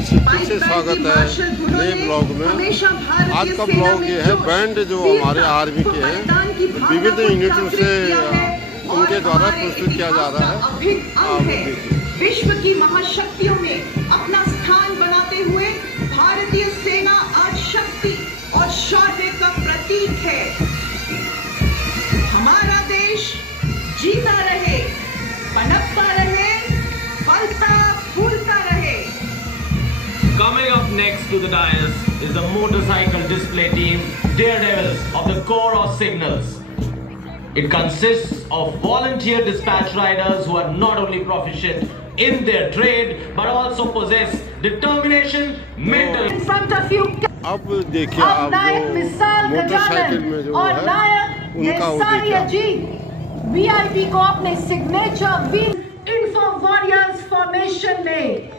फिर से स्वागत है नए ब्लॉग में। आज का ब्लॉग ये है बैंड जो हमारे आर्मी के हैं, विविध यूनिटों से उनके द्वारा प्रस्तुत किया जा रहा है। विश्व की महाशक्तियों में अपना स्थान बनाते हुए भारतीय सेना आज शक्ति और शौर्य का प्रतीक है। हमारा देश जीता रहे, पनपता रहे, फलता फूलता रहे। Coming up next to the dais is the motorcycle display team Daredevils of the Corps of Signals. It consists of volunteer dispatch riders who are not only proficient in their trade but also possess determination, mental. In front of you. अब देखिए आप जो motorcycle में जो है उनका VIP को अपने सिग्नेचर इन्फो वॉरियर्स फॉर्मेशन में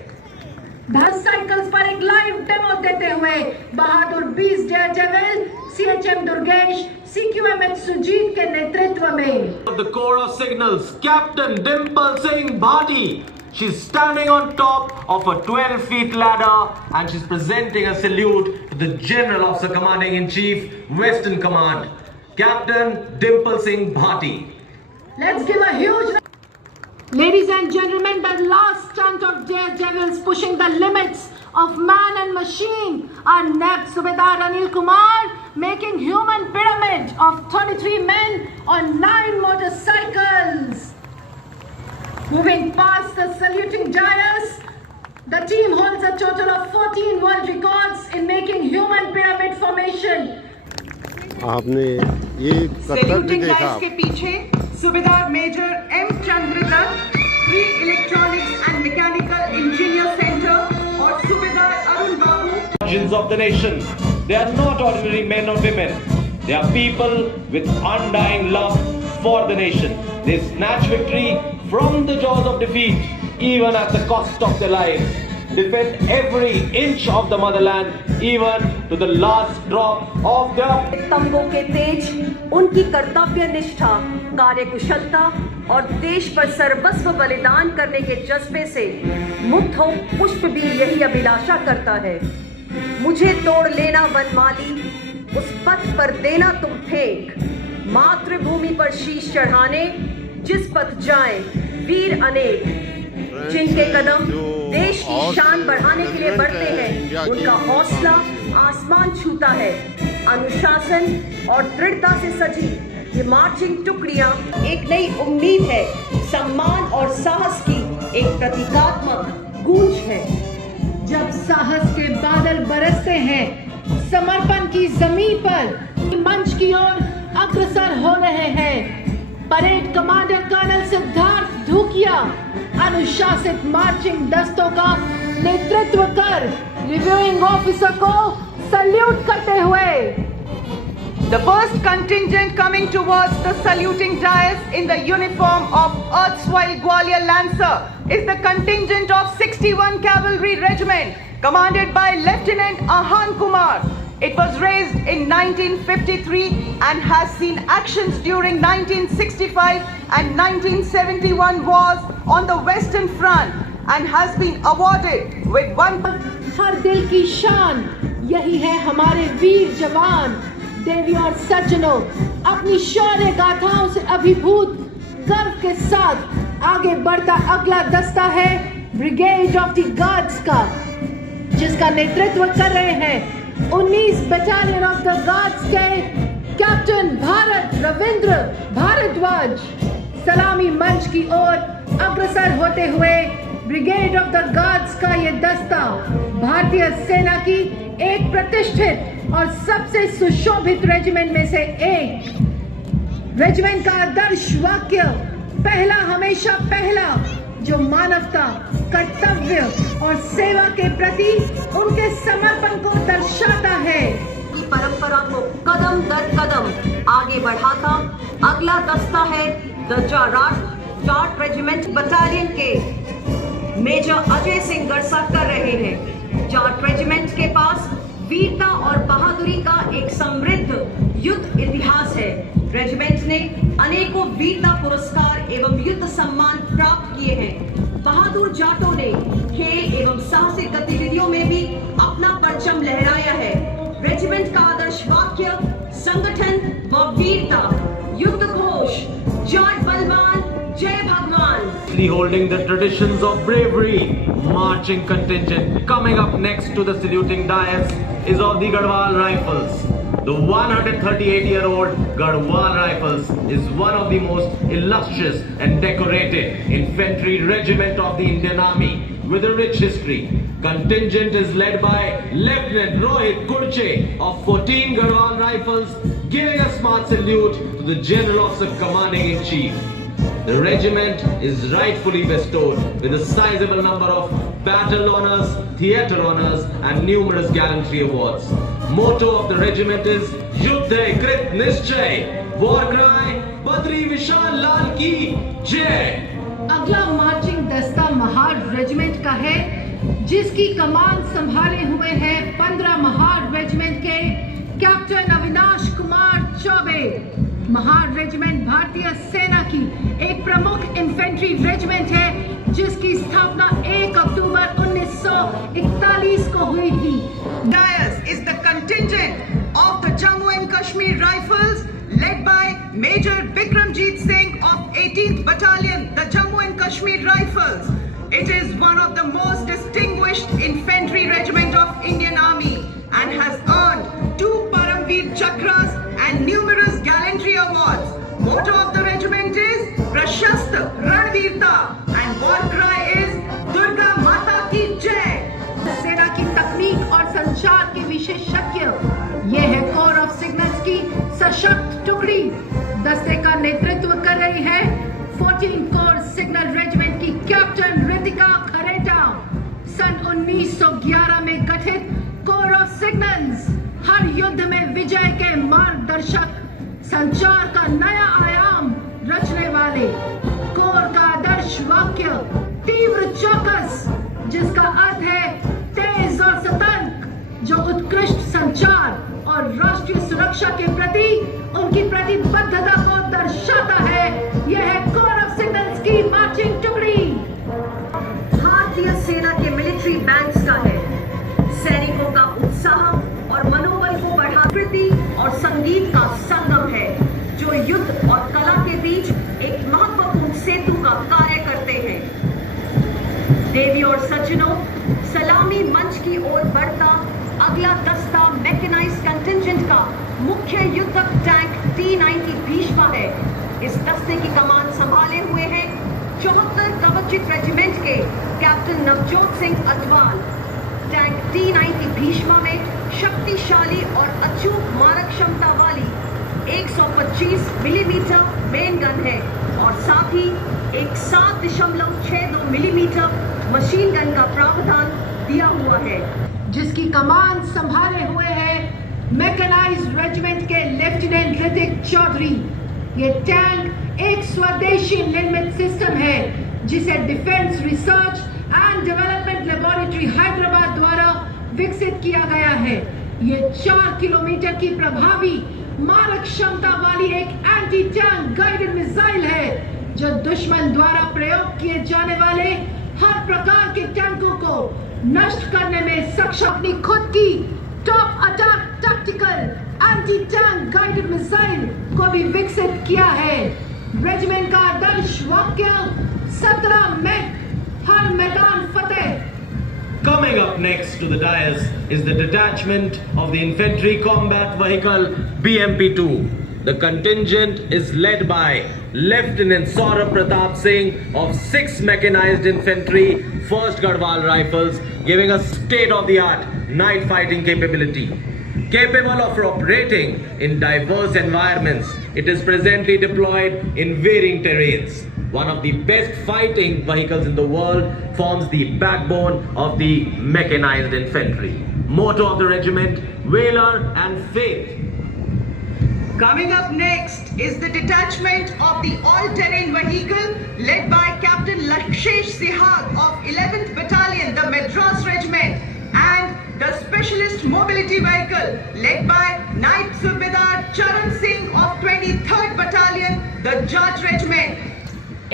साइकिल्स पर एक लाइव डेमो देते हुए बहादुर 20 डेयरडेविल सीएचएम दुर्गेश सीक्यूएमएच सुजीत के नेतृत्व में The Corps of Signals, Captain Dimple Singh Bhati. She's standing on top of a 12-feet ladder and she's presenting a salute to the General Officer Commanding-in-Chief, Western Command, Captain Dimple Singh Bhati. Let's give a huge... Ladies and gentlemen, the last stunt of daredevils pushing the limits of man and machine are Nab Subedar Anil Kumar making human pyramid of 33 men on 9 motorcycles. Moving past the saluting dais, the team holds a total of 14 world records in making human pyramid formation. आपने ये कत्थक भी देखा। के पीछे सूबेदार major M Chandradutt, free electronics and mechanical engineer centre और सूबेदार अरुण बाबू। Legends of the nation. They are not ordinary men or women. They are people with undying love for the nation. They snatch victory from the jaws of defeat, even at the cost of their lives. Defend every inch of the motherland, even to the last drop of their. तंबों के तेज, उनकी कर्तव्य निष्ठा, कार्यकुशलता और देश पर सर्वस्व बलिदान करने के जज्बे से मुक्त हो पुष्प भी यही अभिलाषा करता है। मुझे तोड़ लेना वनमाली, उस पथ पर देना तुम फेंक, मातृभूमि पर शीश चढ़ाने जिस पथ जाए वीर अनेक, जिनके कदम देश की शान बढ़ाने के लिए बढ़ते हैं, उनका हौसला आसमान छूता है। अनुशासन और दृढ़ता से सजी ये मार्चिंग टुकड़ियां एक नई उम्मीद है, सम्मान और साहस की एक प्रतीकात्मक गूंज है। जब साहस के बादल बरसते हैं, समर्पण की जमीन पर मंच की ओर अग्रसर हो रहे हैं। परेड कमांडर कर्नल सिद्धार्थ धूकिया अनुशासित मार्चिंग दस्तों का नेतृत्व कर रिव्यूइंग ऑफिसर को सल्यूट करते हुए The first contingent coming towards the saluting dais in the uniform of erstwhile Gwalior Lancer is the contingent of 61 Cavalry Regiment commanded by Lieutenant Ahan Kumar. It was raised in 1953 and has seen actions during 1965 and 1971 wars on the Western Front and has been awarded with one. हर दिल की शान यही है हमारे वीर जवान, देवी और सज्जनों, अपनी शौर्य गाथाओं से अभिभूत गर्व के साथ आगे बढ़ता अगला दस्ता है ब्रिगेड ऑफ द गार्ड्स का, जिसका नेतृत्व कर रहे हैं 19 बटालियन ऑफ द गार्ड्स के कैप्टन भारत रविंद्र भारद्वाज। सलामी मंच की ओर अग्रसर होते हुए ब्रिगेड ऑफ द गार्ड्स का ये दस्ता भारतीय सेना की एक प्रतिष्ठित और सबसे सुशोभित रेजिमेंट में से एक। रेजिमेंट का आदर्श वाक्य पहला हमेशा पहला, जो मानवता, कर्तव्य और सेवा के प्रति उनके समर्पण को दर्शाता है। की परंपरा को कदम दर कदम आगे बढ़ाता अगला दस्ता है द जाट रेजिमेंट बटालियन के मेजर अजय सिंह गरसा कर रहे हैं। जाट रेजिमेंट के पास वीरता और बहादुरी का एक समृद्ध युद्ध इतिहास है। रेजिमेंट ने अनेकों वीरता पुरस्कार एवं युद्ध सम्मान प्राप्त किए हैं। बहादुर जाटों ने खेल एवं साहसिक गतिविधियों में beholding the traditions of bravery, marching contingent. Coming up next to the saluting dais is of the Garhwal Rifles. The 138-year-old Garhwal Rifles is one of the most illustrious and decorated infantry regiment of the Indian Army with a rich history. Contingent is led by Lieutenant Rohit Kurche of 14 Garhwal Rifles, giving a smart salute to the General Officer Commanding in Chief. The regiment is rightfully bestowed with a sizable number of battle honors, theatre honors and numerous gallantry awards. Motto of the regiment is Yuddhe Krit Nischay, war cry Badri Vishal Lal Ki Jai. अगला marching दस्ता Mahar regiment का है, जिसकी कमान संभाले हुए हैं 15 Mahar regiment के captain Avinash Kumar Choubey. Mahar regiment भारतीय सेना की एक प्रमुख इन्फेंट्री रेजिमेंट है, जिसकी स्थापना 1 अक्टूबर 1941 को हुई थी। Dais is the contingent of the Jammu and Kashmir Rifles, led by Major Bikramjit Singh of 18th Battalion, the Jammu and Kashmir Rifles. It is one of the most distinguished infantry regiment of Indian Army and has earned 2 Paramveer Chakras and numerous gallantry awards. Motto of the regiment is Prashast Ranveerta and war cry is Durga Mata Ki Jai. सेना की तकनीक और संचार के विशेषज्ञ ये है core of signals की सशक्त टुकड़ी। दस्ते का नेतृत्व कर रही है 14 कोर सिग्नल रेजिमेंट की कैप्टन रितिका खरेटा। सन 1911 में गठित कोर ऑफ सिग्नल्स हर युद्ध में विजय के मार्गदर्शक, संचार का नया आयाम रचने वाले। कोर का आदर्श वाक्य तीव्र चौकस, जिसका अर्थ है तेज और सतर्क, जो उत्कृष्ट संचार और राष्ट्रीय सुरक्षा के प्रति उनकी प्रतिबद्धता को दर्शाता है। यह है कोर ऑफ सिग्नल्स की मार्चिंग टुकड़ी। भारतीय सेना के मिलिट्री बैंड्स का है। सैनिकों का उत्साह और मनोबल को बढ़ाती और संगीत का संगम है, जो युद्ध और कला के बीच एक महत्वपूर्ण सेतु का कार्य करते हैं। देवी और सज्जनों, सलामी मंच की ओर बढ़ता अगला दस्ता मैकेनाइज्ड कंटिंजेंट का मुख्य युद्धक टैंक T90 भीष्मा है। इस दस्ते की कमान संभाले हुए हैं 74 कवचित रेजिमेंट के captain Navjot Singh Atwal. Tank T90 Bheeshma में शक्तिशाली और अचूक मारक क्षमता वाली 125 मिलीमीटर मेन गन है और साथ ही एक 7.62 मिलीमीटर मशीन गन का प्रावधान दिया हुआ है, जिसकी कमान संभाले हुए हैं मैकेनाइज्ड रेजिमेंट के लेफ्टिनेंट ऋतिक चौधरी। ये टैंक एक स्वदेशी निर्मित सिस्टम है, जिसे defence research and development laboratory Hyderabad द्वारा विकसित किया गया है। ये 4 किलोमीटर की प्रभावी मारक क्षमता वाली एक एंटी टैंक गाइडेड मिसाइल है, जो दुश्मन द्वारा प्रयोग किए जाने वाले हर प्रकार के टैंकों को नष्ट करने में सक्षम अपनी खुद की top attack tactical anti tank guided missile को भी विकसित किया है। रेजिमेंट का आदर्श वाक्य 17 में हर मैदान फतेह। Coming up next to the dais is the detachment of the Infantry Combat Vehicle BMP-2. The contingent is led by Lieutenant Saurabh Pratap Singh of 6 Mechanized Infantry, 1st Garhwal Rifles, giving a state-of-the-art night fighting capability. Capable of operating in diverse environments, it is presently deployed in varying terrains. One of the best fighting vehicles in the world, forms the backbone of the mechanized infantry. Motto of the regiment, Valor and Faith. Coming up next is the detachment of the all-terrain vehicle led by Captain Lakshesh Sihag of 11th Battalion, the Madras Regiment, and the specialist mobility vehicle led by Naib Subedar Charan Singh of 23rd Battalion, the Judge Regiment.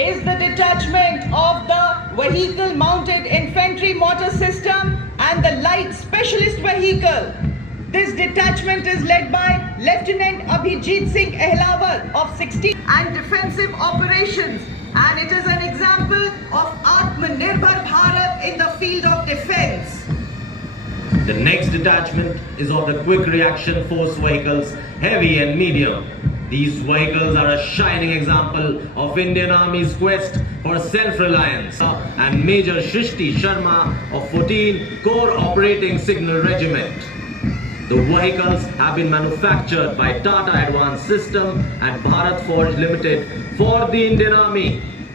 Is the detachment of the vehicle mounted infantry motor system and the light specialist vehicle. This detachment is led by Lieutenant Abhijit Singh Ehlawar of 16th and Defensive Operations and it is an example of Atmanirbhar Bharat in the field of defense. The next detachment is of the quick reaction force vehicles, heavy and medium. These vehicles are a shining example of Indian Army's quest for self-reliance. And Major Shrishti Sharma of 14 Corps Operating Signal Regiment. The vehicles have been manufactured by Tata Advanced System and Bharat Forge Limited for the Indian Army.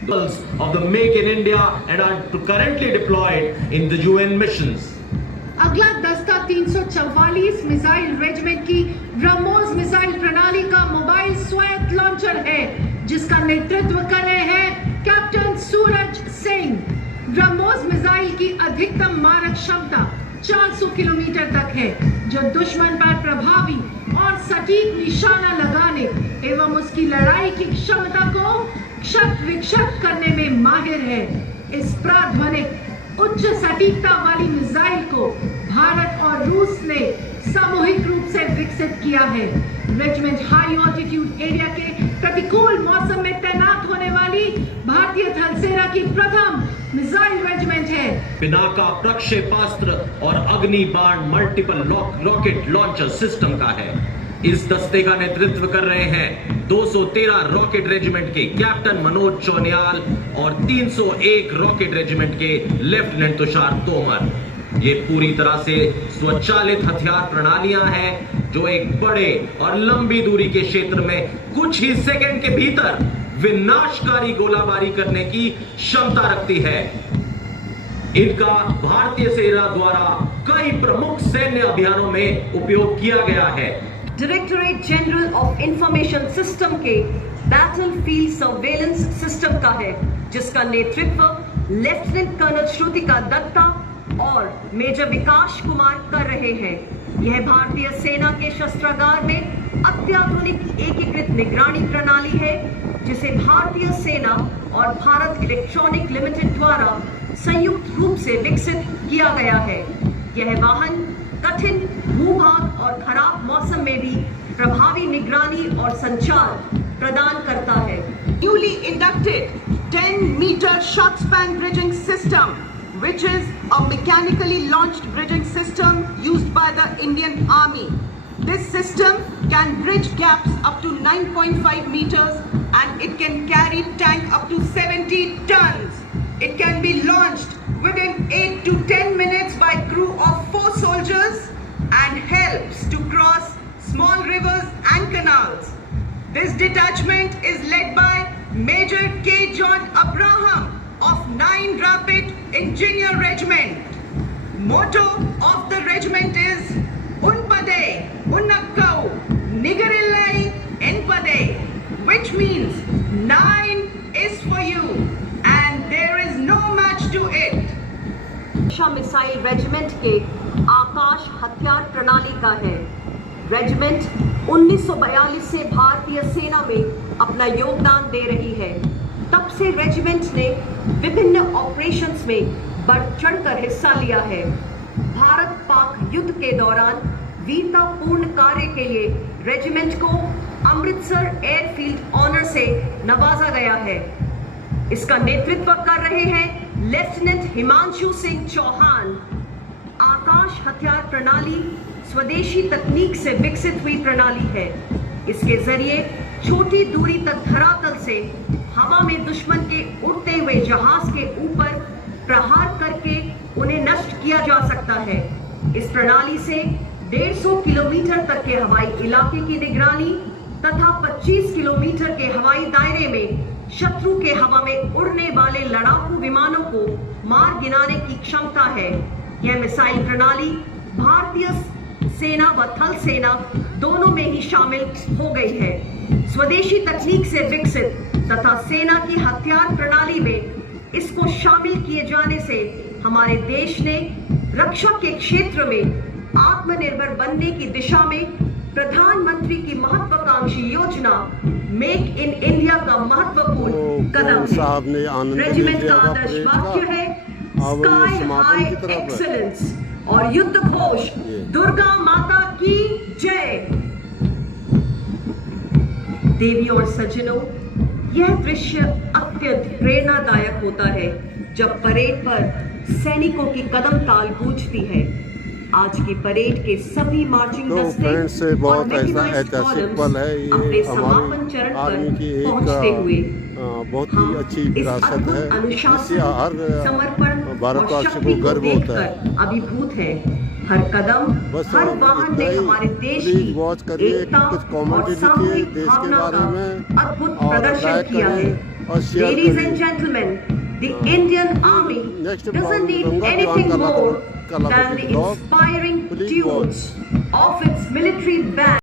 Of the Make in India and are currently deployed in the UN missions. अगला दस्ता 344 missile regiment की BrahMos missile प्रणाली का mobile स्वायत्त launcher है, जिसका नेतृत्व कर रहे हैं कैप्टन सूरज सिंह। ब्रह्मोस मिसाइल की अधिकतम मारक क्षमता 400 किलोमीटर तक है, जो दुश्मन पर प्रभावी और सटीक निशाना लगाने एवं उसकी लड़ाई की क्षमता को क्षत विक्षत करने में माहिर है। इस प्राध्वनिक उच्च सटीकता वाली मिसाइल को भारत और रूस ने सामूहिक रूप से विकसित किया है। रेजिमेंट हाई ऑल्टीट्यूड एरिया के प्रतिकूल मौसम में तैनात होने वाली भारतीय थल सेना की प्रथम मिसाइल रेजिमेंट है। पिनाका प्रक्षेपास्त्र और अग्नि बाण मल्टीपल रॉकेट लॉन्चर सिस्टम का है। इस दस्ते का नेतृत्व कर रहे हैं 213 रॉकेट रेजिमेंट के कैप्टन मनोज चौनियाल और 301 रॉकेट रेजिमेंट के लेफ्टिनेंट तुषार तोमर। ये पूरी तरह से स्वचालित हथियार प्रणालियां हैं जो एक बड़े और लंबी दूरी के क्षेत्र में कुछ ही सेकंड के भीतर विनाशकारी गोलाबारी करने की क्षमता रखती है। इनका भारतीय सेना द्वारा कई प्रमुख सैन्य अभियानों में उपयोग किया गया है। Directorate general of information system के बैटलफील्ड सर्वेलेंस सिस्टम का है, जिसका नेतृत्व लेफ्टिनेंट कर्नल श्रुतिका दत्ता और मेजर विकास कुमार कर रहे हैं। यह भारतीय सेना के शस्त्रागार में अत्याधुनिक एकीकृत निगरानी प्रणाली है, जिसे भारतीय सेना और भारत इलेक्ट्रॉनिक लिमिटेड द्वारा संयुक्त रूप से विकसित किया गया है। यह वाहन कठिन भूभाग और खराब मौसम में भी प्रभावी निगरानी और संचार प्रदान करता है। Newly inducted 10-meter short span bridging system, which is a mechanically launched bridging system used by the Indian Army. This system can bridge gaps up to 9.5 meters and it can carry tank up to 70 tons. It can be launched within 8 to 10 minutes by crew of 4 soldiers and helps to cross small rivers and canals. This detachment is led by Major K. John Abraham of 9 Rapid Engineer Regiment. Motto of the regiment is Unpade, Unnakau, Nigarillai, Enpade, which means 9 is for you and there is no match to it. Missile regiment के आकाश हथियार प्रणाली का है। Regiment 1942 से भारतीय सेना में अपना योगदान दे रही है। तब से रेजिमेंट ने विभिन्न ऑपरेशंस में बढ़ चढ़कर हिस्सा लिया है। भारत पाक युद्ध के दौरान वीरतापूर्ण कार्य के लिए रेजिमेंट को अमृतसर एयरफील्ड ऑनर से नवाजा गया है। इसका नेतृत्व कर रहे हैं लेफ्टिनेंट हिमांशु सिंह चौहान। आकाश हथियार प्रणाली स्वदेशी तकनीक से विकसित हुई प्रणाली है। इसके जरिए छोटी दूरी तक धरातल से हवा में दुश्मन के उड़ते हुए जहाज के ऊपर प्रहार करके उन्हें नष्ट किया जा सकता है। इस प्रणाली से 150 किलोमीटर तक के हवाई इलाके की निगरानी तथा 25 किलोमीटर के हवाई दायरे में शत्रु के हवा में उड़ने वाले लड़ाकू विमानों को मार गिराने की क्षमता है। यह मिसाइल प्रणाली भारतीय सेना व थल सेना दोनों में ही शामिल हो गई है। स्वदेशी तकनीक से विकसित तथा सेना की हथियार प्रणाली में इसको शामिल किए जाने से हमारे देश ने रक्षा के क्षेत्र में आत्मनिर्भर बनने की दिशा में प्रधानमंत्री की महत्वाकांक्षी योजना मेक इन इंडिया का महत्वपूर्ण कदम है। रेजिमेंट का आदर्श वाक्य है स्काई हाई एक्सीलेंस और युद्ध घोष दुर्गा माता की जय। देवी और सज्जनों, यह दृश्य अत्यंत प्रेरणादायक होता है जब परेड पर सैनिकों की कदम ताल गूंजती है। आज की परेड के सभी मार्चिंग तो दस्ते फ्रेंड्स से और बहुत ऐसा mechanized ऐतिहासिक columns पल है, अपने ये समापन हमारी चरण आर्मी की पर एक पहुंचते हुए बहुत हम ही अच्छी इस विरासत अद्भुत है, अनुशासन, इससे हर समर्पण और भारतवासी शक्ति को गर्व होता है। देखकर अभिभूत है। हर कदम, बस हर वाहन ने इतना ही। हमारे देश प्लीज की वॉच करिए, एकता कुछ कमेंट और लिखिए सामूहिक देश के भावना बारे का में अद्भुत और प्रदर्शन लाइक किया है। करें और शेयर Ladies करिए। and gentlemen, the Indian Army Next doesn't program need दूंगा, anything दीवान more कलापति than the blog. inspiring Please tunes of its military band.